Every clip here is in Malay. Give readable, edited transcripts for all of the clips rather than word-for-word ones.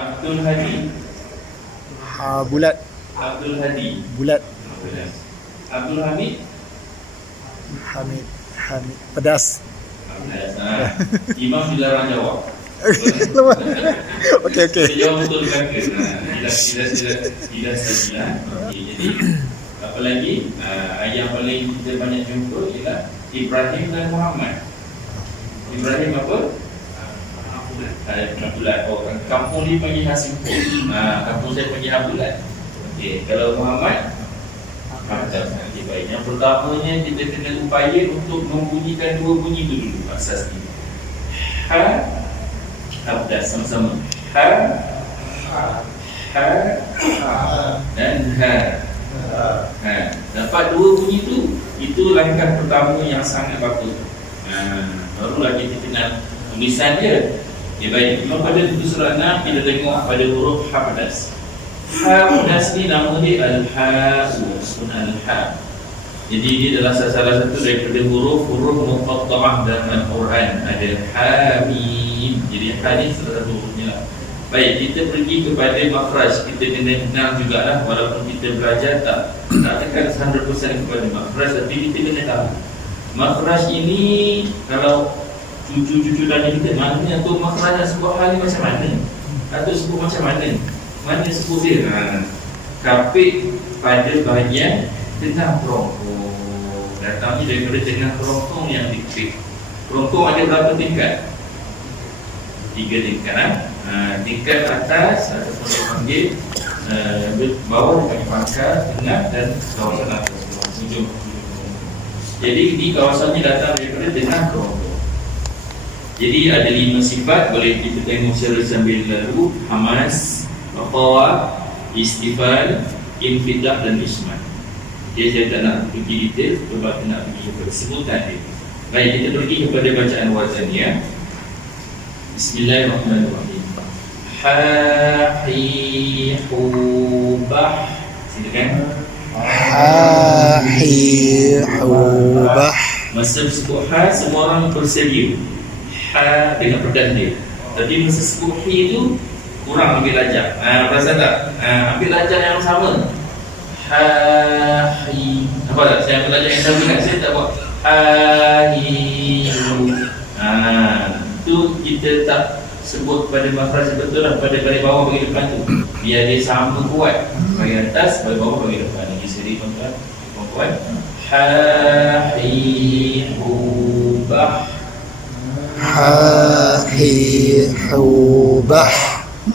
Abdul Hadi. Bulat. Abdul Hadi. Bulat. Abdul Hamid. Hamid. Pedas. Imam dilarang jawab. Okey. Dia jawab betul belaka. Tidak saja. Jadi apa lagi? Yang paling kita banyak jumpa ialah Ibrahim dan Muhammad. Ibrahim apa? Abdullah. Oh, kampung dia panggil Hasimpur. Kampung saya panggil Abdullah. Okey, kalau Muhammad okay, baik. Yang pertamanya kita kena upaya untuk membunyikan dua bunyi itu dulu asas ni. Abdas sama-sama. Dan dapat dua bunyi itu langkah pertama yang sangat bagus. Barulah kita kenal tulisan dia. Ya baik, memang pada buku surah 6 kita tengok pada huruf Habdas. Habdas ni nama dia Al-Ha-u, Al-Ha. Jadi dia adalah salah satu daripada huruf-huruf muqatta'ah dalam Al-Quran. Ada Ha-Mim. Jadi Ha ni salah satu hurufnya lah. Baik, kita pergi kepada makhraj. Kita kena kenal jugalah, walaupun kita belajar tak tekan 100% kepada makhraj, tapi kita kena tahu makhraj ini. Kalau cucu-cucu tanya kita, maknanya tu makhraj sebuah hal ni macam mana? Atau sebut macam mana? Mana sebut dia? Kapit pada bahagian tengah kerongkong. Datangnya daripada tengah kerongkong yang dikit. Kerongkong ada berapa tingkat? 3 tingkat. Tingkat atas ataupun dipanggil bawah dipanggil pangkal, tengah dan kawasan atas ujung. Jadi di kawasannya datang daripada tengah kerongkong. Jadi ada 5 sifat, boleh kita tengok secara sambil lalu. Hamas, Qawa, Istifal, Infidah dan Isman. Okay, saya tak nak pergi detail sebab kita nak pergi kepada sebutan dia. Baik, kita pergi kepada bacaan wazan ya. Bismillahirrahmanirrahim. Ha-hi-hu-bah. Silakan. Ha-hi-hu-bah. Masa sebut ha, semua orang bersedia. Ha dengan pedas dia. Tapi masa sebut hi tu kurang ambil lajak. Perasan tak? Ambil lajak yang sama. Ha hi. Nampak tak? Saya ambil lajak yang sama kan? Saya tak buat ha hi. Tu kita tak sebut pada makhraj betul lah, pada bawah bagi depan tu. Biar dia sama kuat. Bagi atas, bagi bawah bagi depan. Lagi seri tuan-tuan. Kuat. Ha hi hu bah. Ha-hi-hu-bah.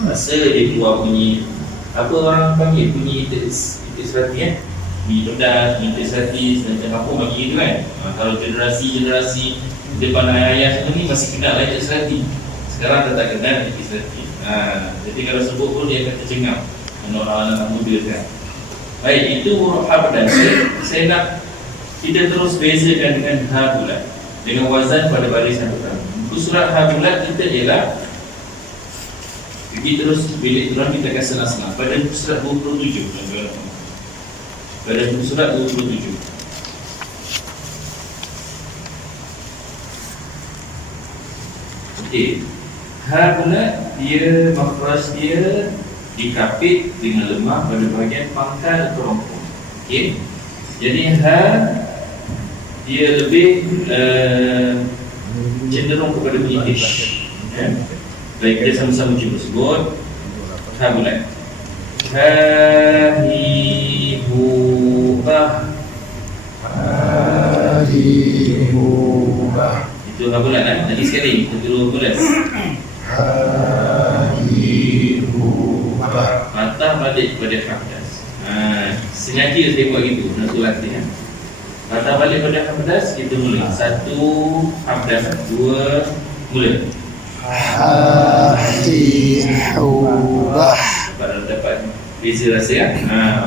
Masa dia keluar bunyi, apa orang panggil, bunyi itisrati bunyi pedas, bunyi itisrati, macam apa bagi itu kan. Kalau generasi depan ayah semua ni masih kenal lah itisrati. Sekarang dah tak kenal itisrati. Jadi kalau sebut pun dia akan tercengang orang-orang muda kan. Baik, itu huruf ha pedas. Saya nak kita terus bezakan dengan ha bulat, dengan wazan pada baris yang pertama. Buku surat ha bulat kita ialah pergi terus bilik tuan, kita akan senang-senang pada buku surat 27. Pada buku surat 27. Okey. Ha bulat dia makhraj dia dikapit dengan lemah pada bahagian pangkal kerongkong. Okey. Jadi ha dia lebih cenderung kepada bunyi tish. Baik, kita sama-sama cuba sebut ha bulat. Ha-hi-hu-bah. Ha-hi-hu-bah. Itu ha bulat kan? Lagi sekali, kita dulu bulat. Ha-hi-hu-bah. Patah balik pada Habdas. Sengaja saya buat gitu, nak latih kan. Patah balik pada Habdas, kita mula. 1 Habdas, 2 mula. Ha-hi-hu-bah. Dapat beza rasa ya.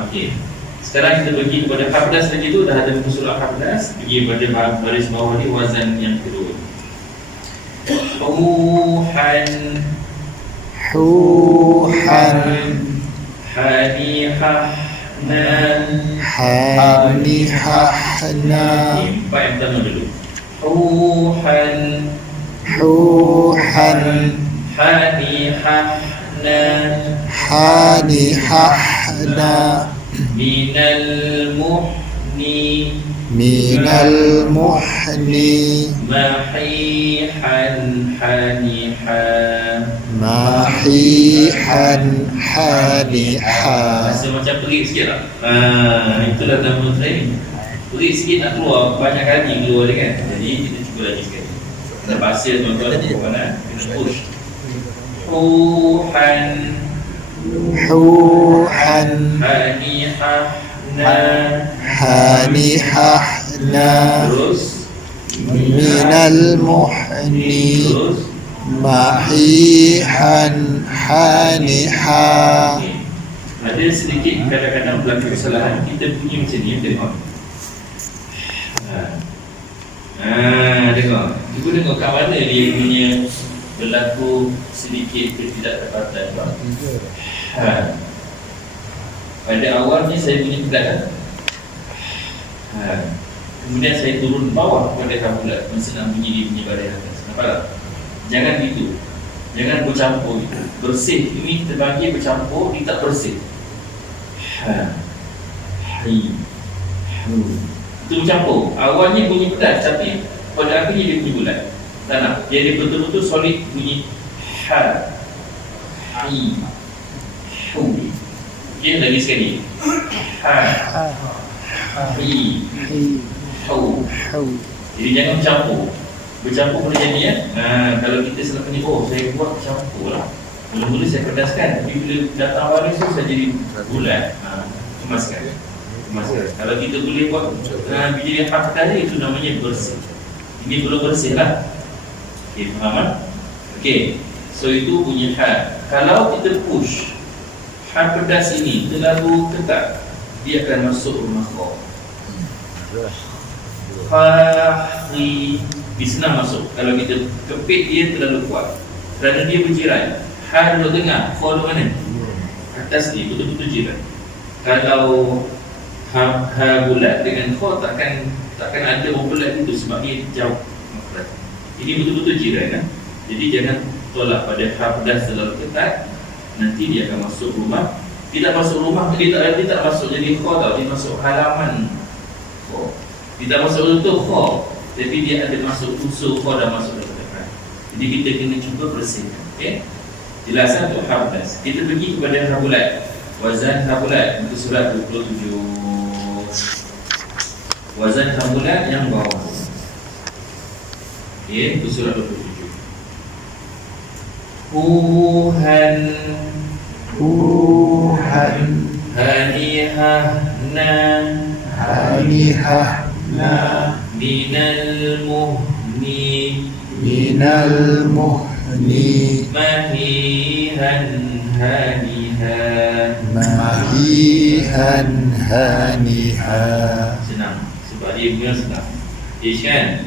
Okey. Sekarang kita pergi kepada Habdas lagi tu, dah ada buku surah Habdas. Pergi pada baris bawah ni, wazan yang kedua. Huhan. Hanihahnan. Hanihahnan. Empat yang pertama dulu. Huhan. Hanihahnan. hanihahna minal muhni minal muhni mahihan haniha mahihan haniha. Rasa macam perik sikit tak? Itulah nama training. Perik sikit nak keluar, banyak kali keluar dia kan. Jadi kita cuba lagi sekali. Kita pasir tuan-tuan mana? Kena push. Huhan Huhan hanihahna hanihahna terus minal muhni terus mahihan haniha. Ada sedikit kadang-kadang berlaku kesalahan. Kita bunyi macam ni, tengok. Tengok. Cuba tengok kat mana dia punya berlaku sedikit ketidaktepatan. Pada awalnya saya bunyi pedas. Kemudian saya turun bawah pada hambulat masa nak bunyi dia punya badan atas. Nampak tak? Jangan gitu. Jangan bercampur gitu. Bersih ini kita bagi bercampur, dia tak bersih. Itu bercampur. Awalnya bunyi pedas tapi pada akhirnya dia bunyi bulat. Tak nak. Dia betul-betul solid bunyi ha. Hi. Hu. Okey, lagi sekali. Ha. Hi. Hu. Jadi jangan bercampur. Bercampur boleh jadi ya. Kalau kita selalu ni, oh saya buat campur lah. Mula-mula saya pedaskan, tapi bila datang waris tu saya jadi bulat. Kemaskan. Kalau kita boleh buat biji dia hak tadi, itu namanya bersih. Ini belum bersih lah. Okey, faham tak? Okey, so itu bunyi hak. Kalau kita push hak pedas ini terlalu ketat, dia akan masuk rumah kau. Fahri senang masuk. Kalau kita kepit dia terlalu kuat, kerana dia berjiran. Ha duduk tengah, kau duduk mana? Atas ni betul-betul jiran. Kalau ha bulat dengan kau takkan ada bulat itu sebab dia jauh. Ini betul-betul jiran. Jadi jangan tolak pada ha pedas terlalu ketat, nanti dia akan masuk rumah. Tidak masuk rumah, dia tak masuk jadi kau tau, dia masuk halaman kau. Dia tak masuk untuk kau, tapi dia ada masuk unsur kau dah masuk dalam depan. Jadi kita kena cuba bersihkan. Okey? Jelasan untuk ha pedas. Kita pergi kepada ha bulat. Wazan ha bulat muka surat 27. Wazan ha bulat yang bawah. Okey, muka surat 27. Huhan hanihahna minal muhni mahihan haniha. Senang sebab dia punya senang. H kan?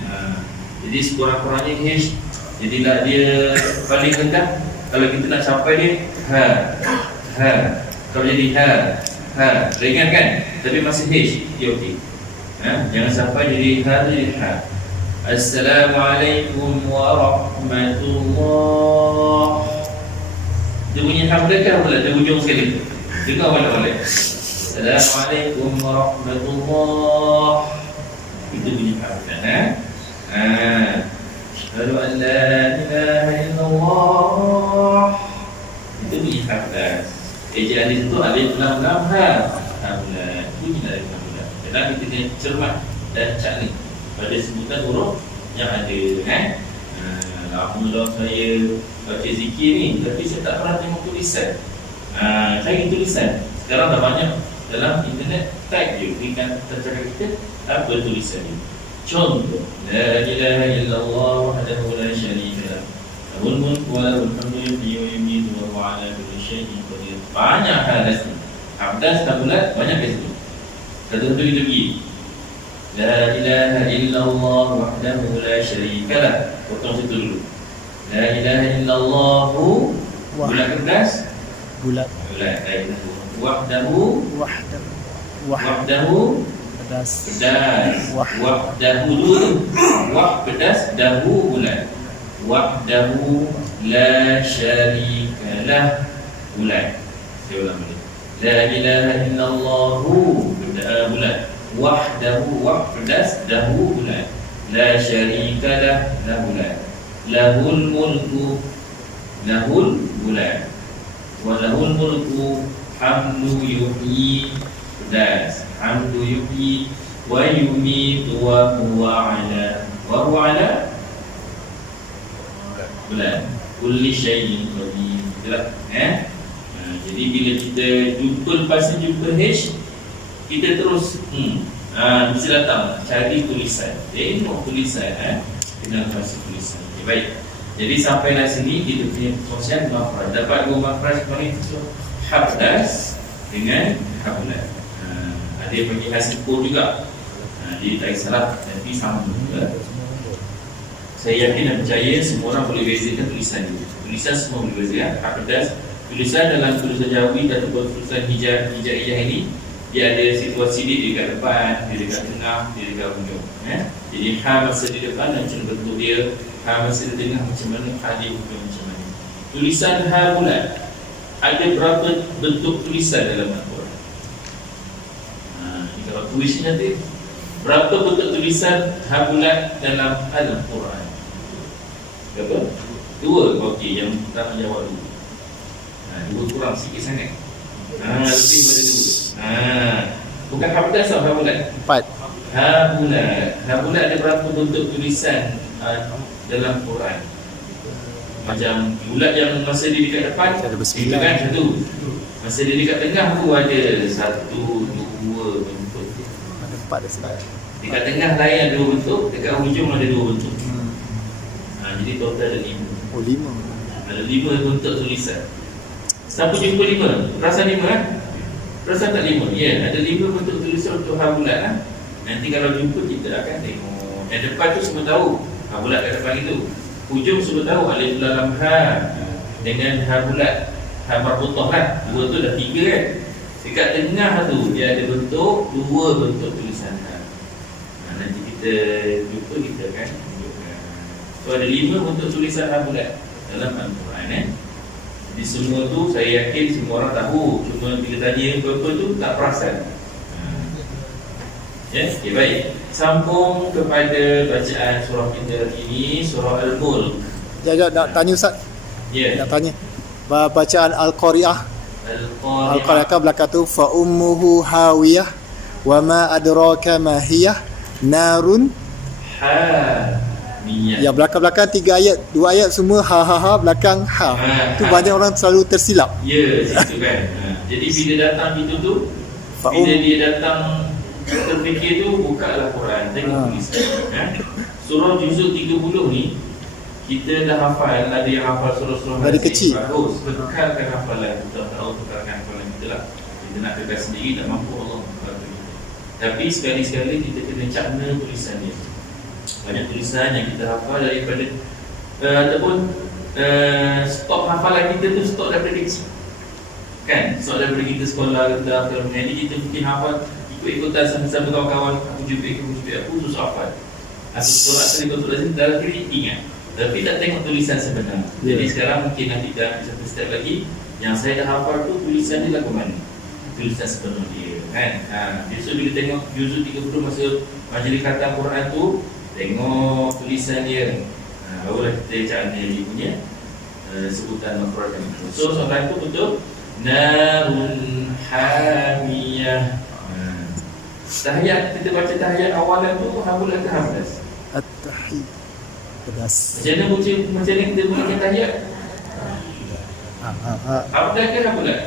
Jadi sekurang-kurangnya H. Jadilah dia paling rendah. Kalau kita nak capai dia ha. Kalau jadi ha ringan kan? Tapi masih H, dia okey. Jangan sampai jadi ha. Assalamualaikum warahmatullahi. Dia bunyi hamdan kan pula, dia ujung sekali. Dengar balik. Assalamualaikum warahmatullahi. Itu bunyi hamdan. Asyhadu an la ilaha illallah. Itu bunyi hamdan. Ejaan di situ alif lam ha. Hamdan. Bunyi alif lam. Dan kita kena cermat dan cakni pada sebutan huruf yang ada kan. Lama dah saya baca zikir ni, tapi saya tak pernah tengok tulisan. Cari tulisan. Sekarang dah banyak dalam internet, type je, berikan tercakap kita apa tulisan ni. Contoh, la ilaha illallah wahdahu la syarika lah, lahul mulku wa lahul hamdu yuhyi wa yumiitu wa huwa ala kulli syai'in qadir. Banyak hal kat situ. Abdas tabulat banyak kat situ. Satu-satu kita pergi. La ilaha illallah wahdahu la syarika lah. Potong situ dulu. La ilaha illallah bulat kertas. Bulat. Wahdahu pedas. Wahdahu dulu. Wah pedas, dahu bulat. Wahdahu la syarika lah. bulan. Saya ulang balik. La ilaha illallahu bulan. Wahdahu wahdas dahu bulan. La syarikalah lah bulan. Lahul mulku lahul bulan. Wa lahul mulku hamdu yuhyi budas. Hamdu yuhyi wa yumitu wa huwa ala bulan. Kulli syai'in qadir. Itulah jadi bila kita jumpa, lepas jumpa H, kita terus mesti datang cari tulisan. Tengok tulisan, kenal bahasa tulisan. Okay, baik. Jadi sampailah sini kita punya perkongsian mafrad. Dapat dua mafrad kemarin tu habdas dengan habulat. Ada yang bagi hasil pun juga. Jadi tak salah, nanti sama juga. Saya yakin dan percaya semua orang boleh bezakan tulisan itu. Tulisan semua boleh bezakan. Habdas, tulisan dalam tulisan Jawi ataupun tulisan hijaiyah ini, dia ada situasi dia dekat depan, dia dekat tengah, dia dekat hujung. Jadi ha masa di depan macam bentuk dia, ha masa di tengah macam mana, ha di hujung macam mana. Tulisan ha bulat, ada berapa bentuk tulisan dalam Al-Quran? Ini kalau tulisnya nanti berapa bentuk tulisan ha bulat dalam Al-Quran? Berapa? Dua. Okey, yang pertama jawab dulu. Dua kurang sikit sangat. Lebih pada dua. Bukan habdas atau habulat? 4. Habulat ada berapa bentuk tulisan dalam Quran? Macam bulat yang masa dia dekat depan itu kan satu. Masa dia dekat tengah tu ada 1, 2 bentuk. Ada 4 dah sebab. Dekat tengah lain ada 2 bentuk, dekat hujung ada 2 bentuk. Jadi total ada 5. Oh 5. Ada 5 bentuk tulisan. Siapa jumpa 5? Perasan 5 kan? Perasan tak 5? Ya, ada 5 bentuk tulisan untuk habulat lah. Nanti kalau jumpa kita akan tengok. Yang depan tu semua tahu habulat kat depan itu. Hujung semua tahu alif lam ha dengan habulat ha marbutah kan. 2 tu dah 3 kan. Dekat tengah tu dia ada bentuk 2 bentuk tulisan ha. Nanti kita jumpa kita akan tunjukkan. So ada 5 bentuk tulisan habulat dalam Al-Quran Jadi semua tu saya yakin semua orang tahu. Cuma bila tanya apa-apa tu tak perasan. Okay, baik. Sambung kepada bacaan surah kita hari ini, surah Al-Mulk. Nak tanya Ustaz? Nak tanya. Bacaan Al-Qari'ah. Al-Qari'ah kan belakang tu fa ummuhu hawiyah wa ma adraka ma hiyah narun hamiyah. Ya belakang-belakang 3 ayat, 2 ayat semua ha belakang ha. Tu banyak orang selalu tersilap. Ya, situ kan. Jadi bila datang itu tu, bila dia datang terfikir tu, bukalah Quran, tengok tulisan. Surah juzuk 30 ni kita dah hafal, ada yang hafal surah-surah dari kecil. Bagus, bekalkan hafalan. Kita tahu bekalkan hafalan kita lah. Kita nak kekal sendiri, tak mampu Allah bekalkan kita. Tapi sekali-sekali kita kena cakna tulisan dia. Banyak tulisan yang kita hafal daripada ataupun stok hafalan kita tu stok daripada kecil. Kan? Stok daripada kita sekolah, jadi kita mungkin hafal ikut-ikutan sama-sama kawan-kawan. Aku jumpa aku tu hafal. Aku solat sekali kau solat sini, dalam diri ingat. Tapi tak tengok tulisan sebenar. Jadi sekarang mungkin nanti dah satu step lagi, yang saya dah hafal tu tulisan dia lah ke mana? Tulisan sebenar dia kan? So bila tengok juzuk 30 masa majlis khatam Quran tu, tengok tulisan dia. Barulah kita cakap dia punya sebutan mafrad yang betul. So soalan tu betul. Narun hamiyah. Tahiyat, kita baca tahiyat awalan tu habulat ke habdas? At-tahiyat pedas. Macam mana kita bunyikan tahiyat? Habdas ke habulat?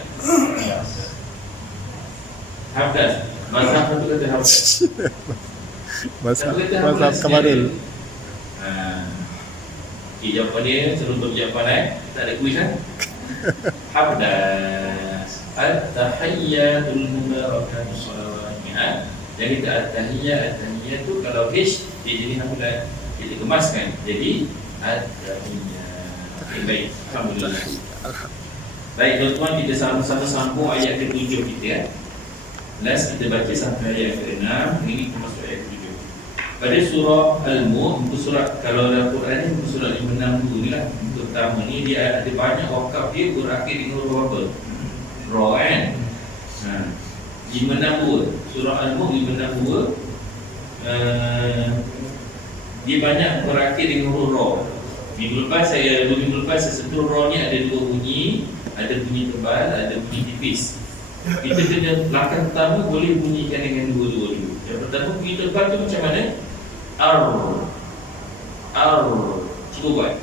Habdas. Mazhab satu kata habdas. Mazhab Kamarul. Okay, jawapan dia seruntuk jawapan tak ada kuis kan? Habdas. At-tahiyyatul mubarakatuh salawatnya. Jadi at-tahiyyat tu kalau H dia jadi habulat, kita kemaskan jadi at-tahiyyat. Okay, baik. Alhamdulillah. Baik tuan-tuan, kita sama-sama sambung ayat ke-7 kita. Last kita baca sampai ayat ke-6. Ini kita masuk ayat ke-7. pada surah Al-Mulk, muka surat kalau dalam Quran ni muka surat 562 ni lah. Muka pertama ni dia ada banyak wakaf dia berakhir dengan huruf apa? Ra kan? 562 surah Al-Mulk 562 dia banyak berakhir dengan huruf Ra. Dua minggu lepas saya sentuh Ra ni ada dua bunyi, ada bunyi tebal, ada bunyi tipis. Kita kena langkah pertama boleh bunyikan dengan dua-dua dulu. Yang pertama bunyi tebal tu macam mana? Cuba buat.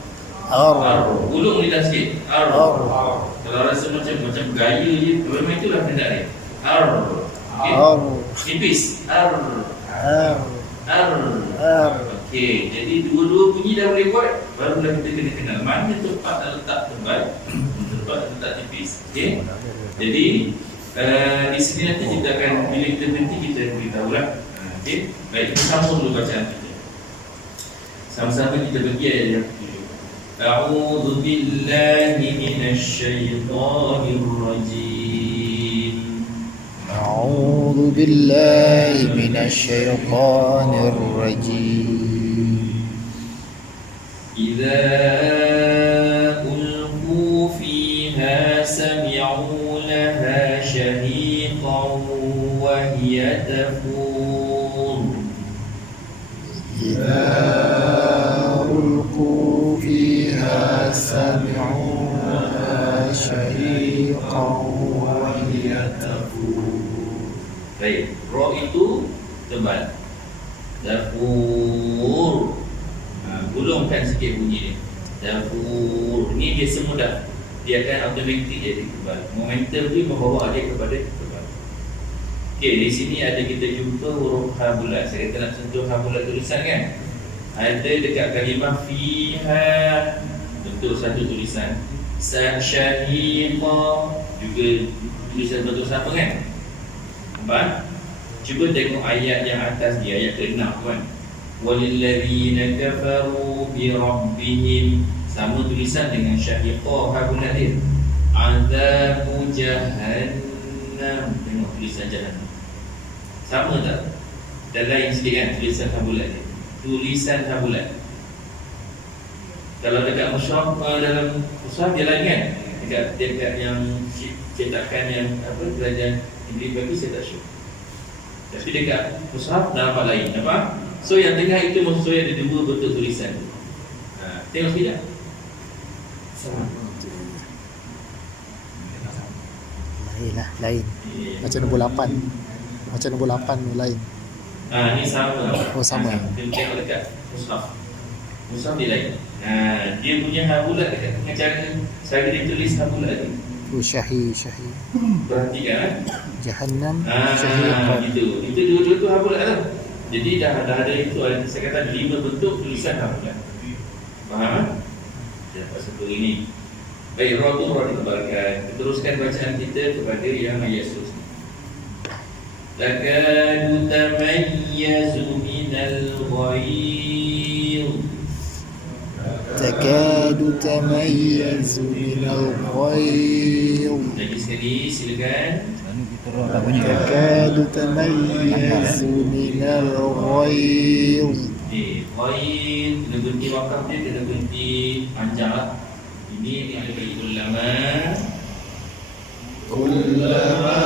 Ulung lidah sikit. Kalau rasa macam gaya je, memang itulah kendak dia. Okay. Tipis. Okey, jadi dua-dua bunyi dah boleh buat, barulah kita kena kenal mana tempat nak letak tebal, tempat nak letak tipis. Okey. Jadi di sini nanti kita akan, bila kita berhenti kita beritahulah. Okey. Baik, kita sambung dulu bacaan kita. Sama-sama kita pergi ayat yang 7. A'udzu billahi minasyaitonir rajim. A'udzu billahi minasyaitonir rajim. Idza ulqu fiha sami'u laha shahiqan wa hiya tafur. Idza ulqu fiha sami'u laha shahiqan wa hiya tafur. Baik, ra itu tebal. Dafur. Gulungkan sikit bunyi dia. Dafur. Ni biasa mudah. Dia akan automatik jadi tebal. Momentum dia membawa dia kepada tebal. Okey, di sini ada kita jumpa huruf ha bulat. Saya kata nak sentuh ha bulat tulisan kan? Ada dekat kalimah fiha, bentuk satu tulisan. Syahiqa juga tulisan bentuk sama kan? Nampak? Cuba tengok ayat yang atas dia, ayat ke-6 kan. Walilladzina kafaru bi rabbihim, sama tulisan dengan syahiqa ha bulat dia. Azabu jahannam, tengok tulisan jahannam. Sama tak? Dan lain sikit kan tulisan ha bulat dia. Tulisan ha bulat. Kalau dekat mushaf, dalam mushaf dia lain kan? Dekat yang cetakan yang apa, kerajaan Inggeris bagi saya tak sure. Tapi dekat mushaf nampak lain, nampak? So yang tengah itu maksud saya ada dua bentuk tulisan. Tengok sekejap. Lain. Macam nombor 8. Macam nombor 8 tu lain. Ni sama. Oh, sama. Tengok dekat mushaf. Mushaf dia lain. Dia punya ha bulat dekat tengah cara saya dia tulis ha bulat tu. Oh, syahi. Perhatikan. Jahannam, syahiqah. Itu dua-dua tu ha bulat lah. Jadi dah ada itu, saya kata 5 bentuk tulisan ha bulat. Faham? Dapat satu ini. Baik, ra tu ra ditebalkan. Kita teruskan bacaan kita kepada yang ayat seterusnya. Takadu tamayyazu minal ghayz. Takadu tamayyazu minal ghayz. Lagi sekali, silakan. Takadu tamayyazu minal ghayz. Ghayz, kena berhenti wakaf dia, kena berhenti panjang lah. Ini ada bagi ulama. Kullama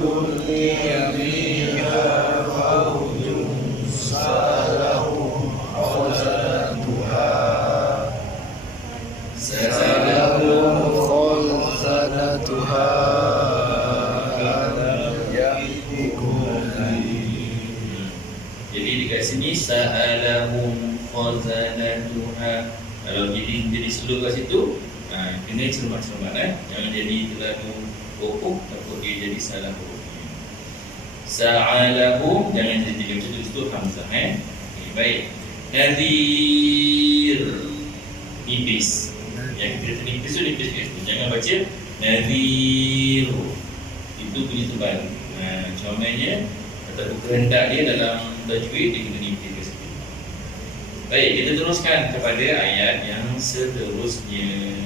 ulqiya fiha fawjun salahum khazanatuha. Salahum khazanatuha. Jadi dekat sini sa'alahum khazanatuha. Kalau jadi slow kat situ, kena cermat-cermat jangan jadi terlalu kokoh, takut dia jadi salah huruf. Sa'alahum, jangan jadi macam tu hamzah okay, baik. Nadhir, nipis. Yang kita nipis tu nipis kat situ. Jangan baca nadhir. Itu bunyi tebal. Contohnya atau kehendak dia dalam tajwid dia kena nipis kat situ. Baik, kita teruskan kepada ayat yang seterusnya.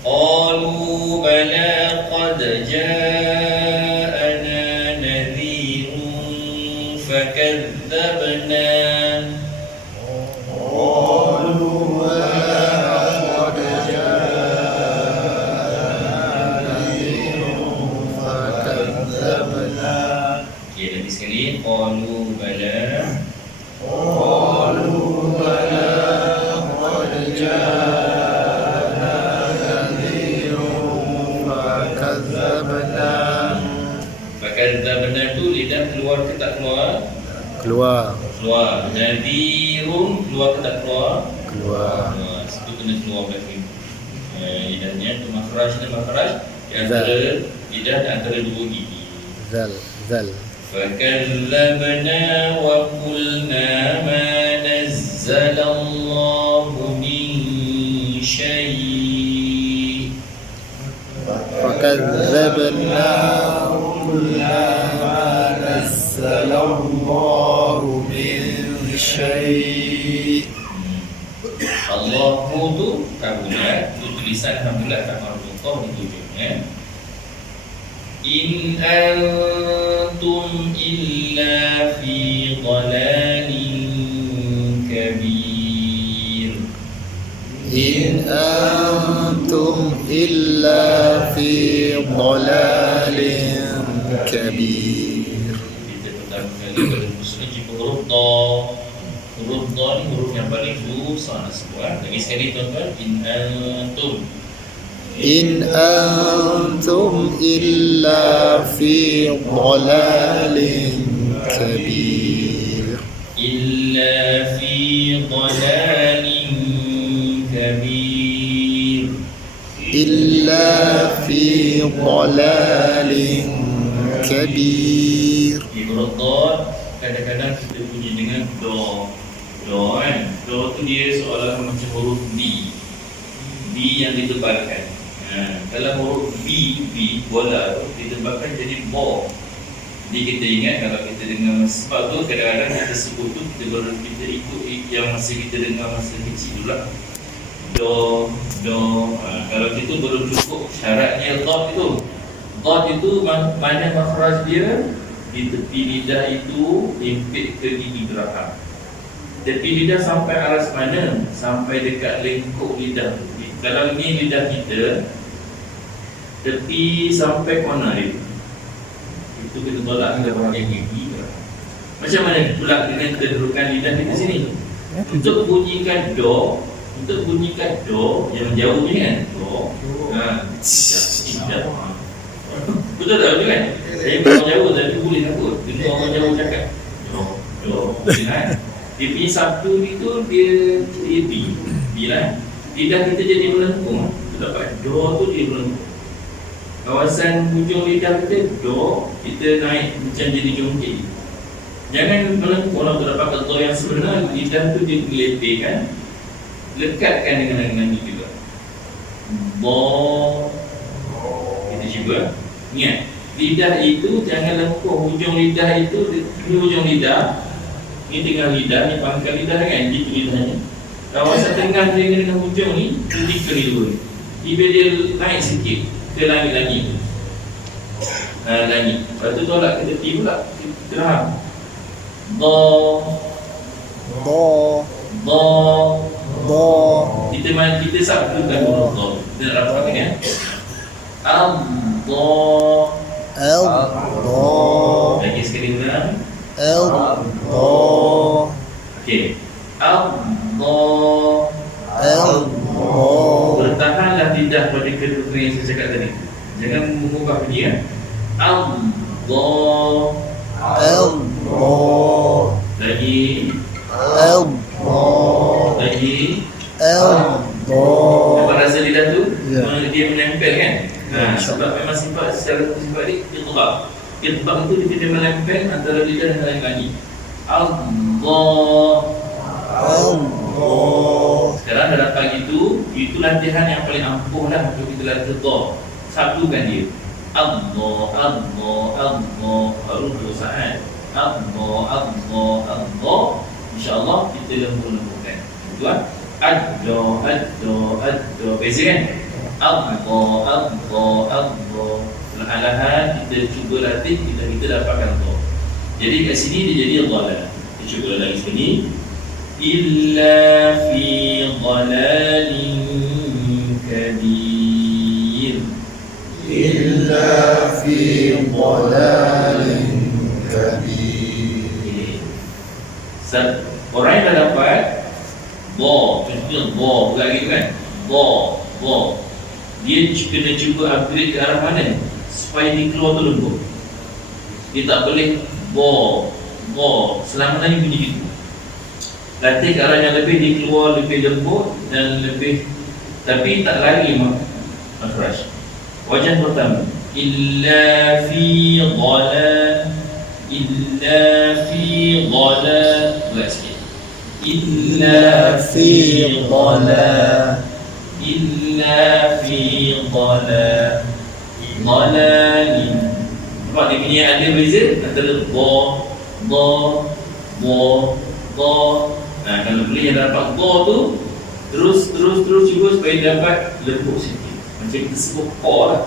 Qalu bala qad ja'ana nadhirun فكذبنا okey, lagi sekali qalu bala fakadzabna tu lidah keluar ke tak keluar? Keluar. Nadhirun keluar ke tak keluar? Keluar. Situ kena keluar belakang. Lidahnya tu makhraj di antara lidah dan antara dua gigi. Zal. فكذبنا وقلنا ما نزل الله من شيء فكذبنا وقلنا ما نزل الله من شيء. Allah tu kabulat, tu tulisan alhamdulillah tak marbuqah di ujungnya. In antum illa fi dhalalin kabir. In antum illa fi dhalalin kabir. Kita pertama kali bermusnah jika huruf dha. Huruf dha ni huruf yang paling susah nak sebut. Lagi sekali tuan-tuan, in antum illa fi dhalalin kabir. Illa fi dhalalin kabir. Illa fi dhalalin kabir. Di huruf dha kadang-kadang kita bunyi dengan do. Do kan? Do tu dia seolah macam huruf D. D yang ditebalkan. Kalau huruf B bola tu ditebalkan jadi bo. Jadi kita ingat kalau kita dengar sebab tu kadang-kadang kita sebut tu kita ikut yang masa kita dengar masa kecil dulu lah. Do. Kalau itu belum cukup syaratnya dot itu. Dot itu mana makhraj dia di tepi lidah itu limpit ke gigi geraham. Tepi lidah sampai aras mana? Sampai dekat lengkuk lidah. Kalau ini lidah kita, tepi sampai corner dia. Itu kita tolak kita pakai gigi. Macam mana pula dengan kedudukan lidah kita sini? Untuk bunyikan do yang jauh ni kan? Do. Tidak. Betul tak kan? Saya orang jauh tapi boleh takut. Dengar orang jauh cakap. Do. Kan? Dia punya Sabtu ni tu dia B lah. Lidah kita jadi melengkung. Kita dapat do tu dia melengkung. Kawasan hujung lidah kita do, kita naik macam jadi jongkit. Jangan melengkung lah untuk dapat do yang sebenar. Lidah tu dia melepihkan, lekatkan dengan itu juga. Do. Kita cuba. Ingat, lidah itu jangan lengkung. Hujung lidah itu, ini hujung lidah. Ini tengah lidah, ni pangkal lidah kan, gitu lidahnya. Kawasan tengah dengan hujung ni, tiga ni dua. Tiba dia naik sikit ke langit lagi. Langit. Lepas tu tolak ke tepi pula. Kita faham. Do. Kita sabtukan huruf do. Kita nak rapatkan kan? Do. Lagi sekali ulang. Okey. Bertahanlah lidah pada kedudukan yang saya cakap tadi. Jangan mengubah bunyi ya. Lagi. Apa rasa lidah tu? Dia menempel kan? Sebab memang sifat secara sifat dia tebak. Dia tebak itu dia menempel antara lidah dan lain-lain. Allah. Sekarang dah dapat itu latihan yang paling ampuh lah untuk kita latih do. Satukan dia. Allah. Baru 2 saat. Allah. InsyaAllah kita lembut-lembutkan. Tuan. Addo. Beza kan? Allah. Perlahan-lahan kita cuba latih, kita dapatkan do. Jadi kat sini dia jadi dhalal. Kita cuba lagi sekali. Illa fi dhalalin kabir. Illa fi dhalalin kabir. Orang yang dah dapat contohnya bukan gitu kan, dia kena cuba upgrade ke arah mana supaya dia keluar tu lembut. Dia tak boleh selama-lamanya bunyi gitu. Latih ke arah yang lebih, dia keluar lebih lembut dan lebih, tapi tak lari makhraj. Wajah pertama, illa fi dhalal, illa fi dhalal. Buat sikit. Illa fi dhalal, illa fi dhalal, dhalalin. Nampak dia punya ada beza antara kalau boleh yang dapat tu terus cuba supaya dapat lembut sikit. Macam kita sebut lah.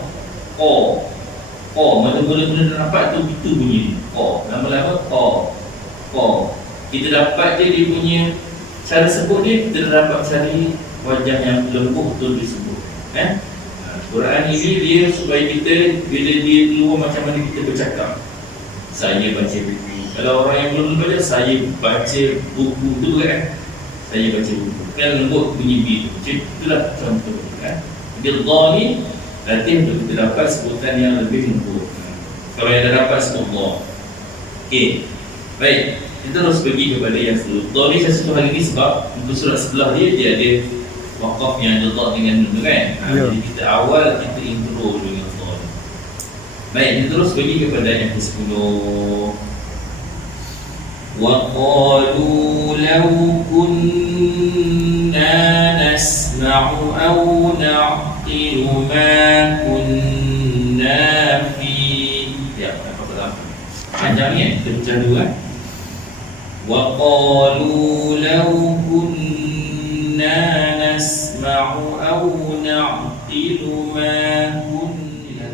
Mula-mula dapat tu itu bunyi lama-lama kita dapat je dia punya cara sebut dia, kita dapat cari wajah yang lembut tu disebut. Quran ini dia supaya kita bila dia keluar macam mana kita bercakap. Saya baca buku. Kalau orang yang belum baca, saya baca buku tu kan. Saya baca buku. Kan lembut bunyi B tu. Itulah contoh kan. Bil dhali latih untuk kita dapat sebutan yang lebih lembut. Kalau yang dah dapat sebut Allah. Okey. Baik. Kita terus pergi kepada yang seterusnya. Dhali saya sebut hari ni sebab untuk surat sebelah dia ada wakaf yang ada dot dengan nun kan. Jadi kita awal kita intro dengan dot. Baik, kita terus pergi kepada yang ke-10. Wa qalu law kunna nasma'u aw na'qilu ma kunna fi. Ya, apa kata? Panjang ni kita baca dulu kan. Wa qalu law kunna nasma'u aw na'qilu ma kunna.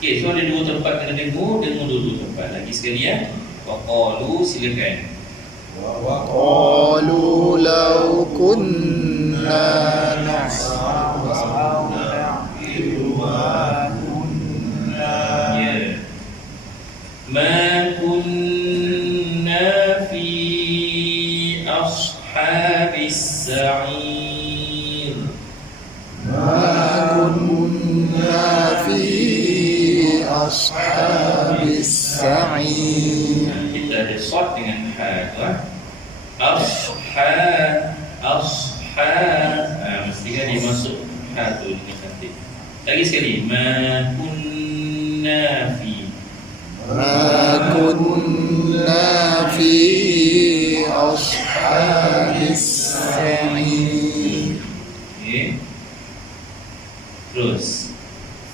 Okey, so ada dua tempat kena dengar dulu tempat. Lagi sekali ya. Wa qalu, silakan. Wa qalu law kunna nasma'u aw na'qilu ma kunna. Ya. Ma kunna fi ashabis sa'ir. Ma kunna fi ashabis sa'ir. Kita ada short dengan ha. Mesti kan dia masuk ha tu dengan cantik. Lagi sekali. Ma kunna fi. Ma kunna fi ashabis sa'ir. Okay. Terus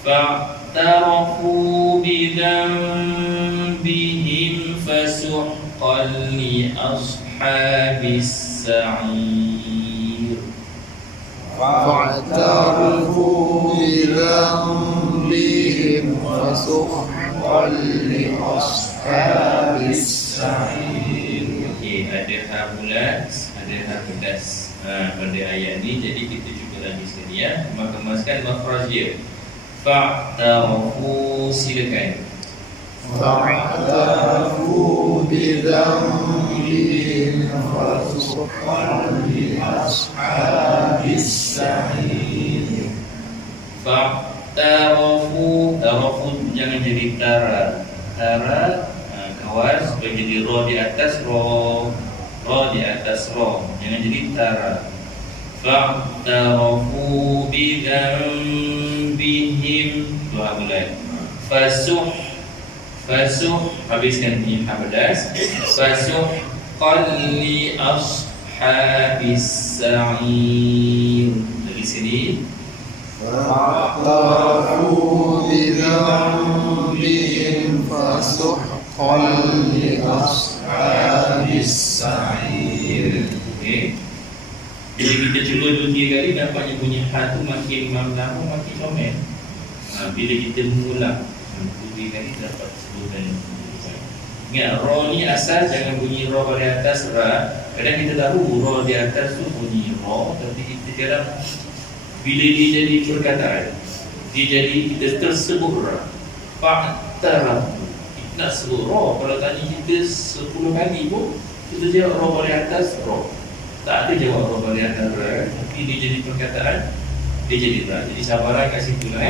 fa'tarafu bidhanbihim fasuhqan li ashabis sa'ir. Fa'tarafu bidhanbihim fasuhqan li ashabis sa'ir. Okey, ada ha bulat, ada ha pedas pada ayat ni. Jadi kita cuba lagi sekali ya. Kemaskan makhraj dia. Fa'tarafu, silakan. Fa'tarafu bidhanbihim fasuhqan li ashabis sa'ir. Fa'tarafu, tarafu jangan jadi tara kawan supaya jadi ro di atas ro di atas ro, jangan jadi tara. Fa'tarafu bidhanbihim, dua bulan. Fasuh, habiskan ni habadas. Fasuhqan li ashabis sa'ir. Dari sini Fa'tarafu bidhanbihim fasuhqan li ashabis sa'ir. okey. Jadi kita cuba 2-3 kali, nampaknya bunyi ha tu makin lama makin comel. Bila kita mengulang 2-3 kali dapat sebutan. Ingat, ra ni asal jangan bunyi ra pada atas ra. Kadang kita tahu ra di atas tu bunyi ra, tapi kita dalam bila dia jadi perkataan, dia jadi kita tersebut ra. Fa'tarafu. Kita nak sebut ra, kalau tanya kita 10 kali pun kita jawab ra pada atas ra. Tak ada jawab ra pada atas ra, tapi dia jadi perkataan, dia jadi ra. Jadi sabaran kat situ lah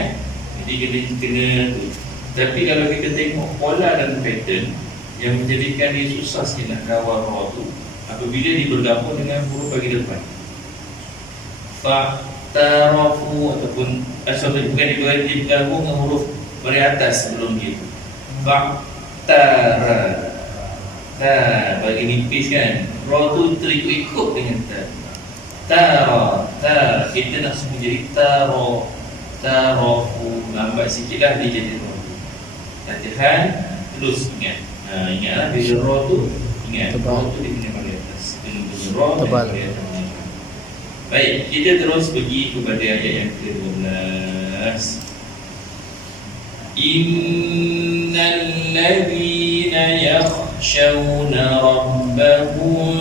Jadi kena tu. Tapi kalau kita tengok pola dan pattern yang menjadikan dia susah sikit nak kawal ra tu apabila dia bergabung dengan huruf bagi depan. Fa'tarafu ataupun bukan dia bergabung dengan huruf bagi atas sebelum dia. Fa'tara. Bagi nipis kan. Ra tu terikut-ikut dengan ta. Tara. Kita nak semua jadi tara. Tarafu. Lambat sikit lah dia jadi ra. Latihan terus ingat. Ingatlah bila ra tu ingat ra tu dia punya bagi atas. Dia punya ra tebal. Baik, kita terus pergi kepada ayat yang ke-12. Innal ladzina yakhshawna rabbahum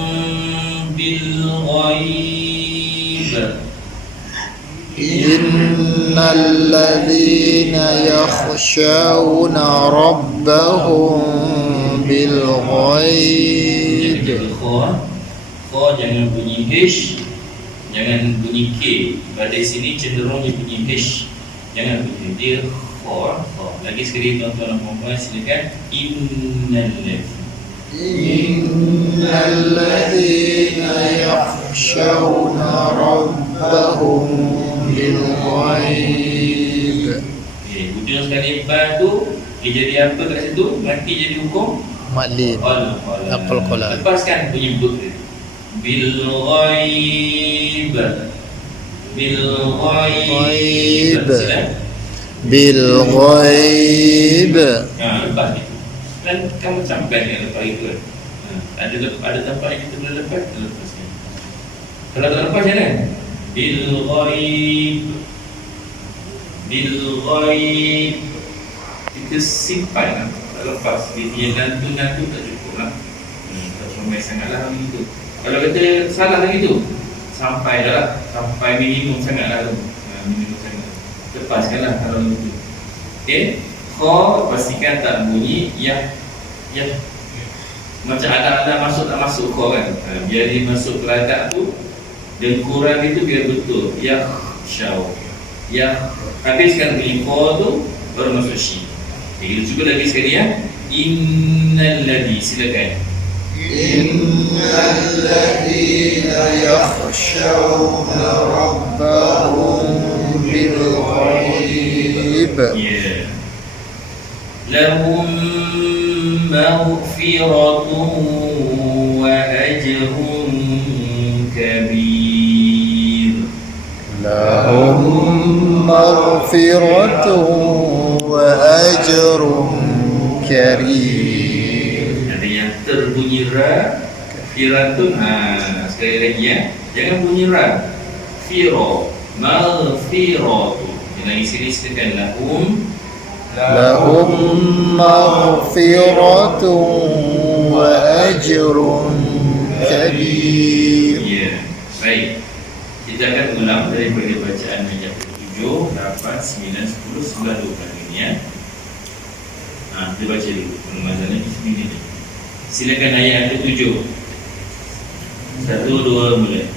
bil ghaib. Innal ladzina yakhshawna rabbahum bil ghaib. Kha jangan bunyi H, jangan bunyi K. Pada sini cenderung dia bunyi H. Jangan bunyi dia kha. Lagi sekali tuan-tuan dan puan-puan silakan. Innal ladzina yakhshawna rabbahum bil ghaib. Hujung sekali ba tu dia jadi apa kat situ? Mati jadi hukum maklin. Apal qala. Lepaskan bunyi but dia. Bil ghaib. Bil ghaib. Bil ghaib. Lepas itu. Dan kamu sampai dengan lepas itu. Ada tempat yang kita boleh lepas, kita lepaskan. Kalau tak lepas macam mana? Bil ghaib. Bil ghaib. Kita simpan, tak lepas. Dia gantung-gantung tak cukup lah. Tak sampai sangatlah begitu. Kalau kata salah lagi tu, sampai dah lah. Sampai minimum sangatlah tu. Minimum sangat. Lepaskanlah kalau begitu. Okay. Kha pastikan tak bunyi ya. Macam ada masuk tak masuk kha kan. Biar dia masuk keladak tu, dengkuran itu biar betul. Ya syau. Ya habiskan bunyi kha tu baru masuk shi. Jadi kita cuba lagi sekali ya. Innal ladzi, silakan. Innal ladzina yakhshawna rabbahum bil ghaib. Ya. Lahum maghfiratun wa ajrun kabir. Lahum maghfiratun wa ajrun karim. Ada yang terbunyi ra, firatun. Sekali lagi ya. Jangan bunyi ra. Firo, maghfiratun. Yang lagi sini silakan lahum maghfiratun wa ajrun kabir. Ya, baik. Kita akan ulang daripada bacaan ayat 7, 8, 9, 10, 11, 12 ini ya. Kita baca dulu. Pengemazannya bismillah. Silakan ayat yang ke-7. 1, 2, mulai.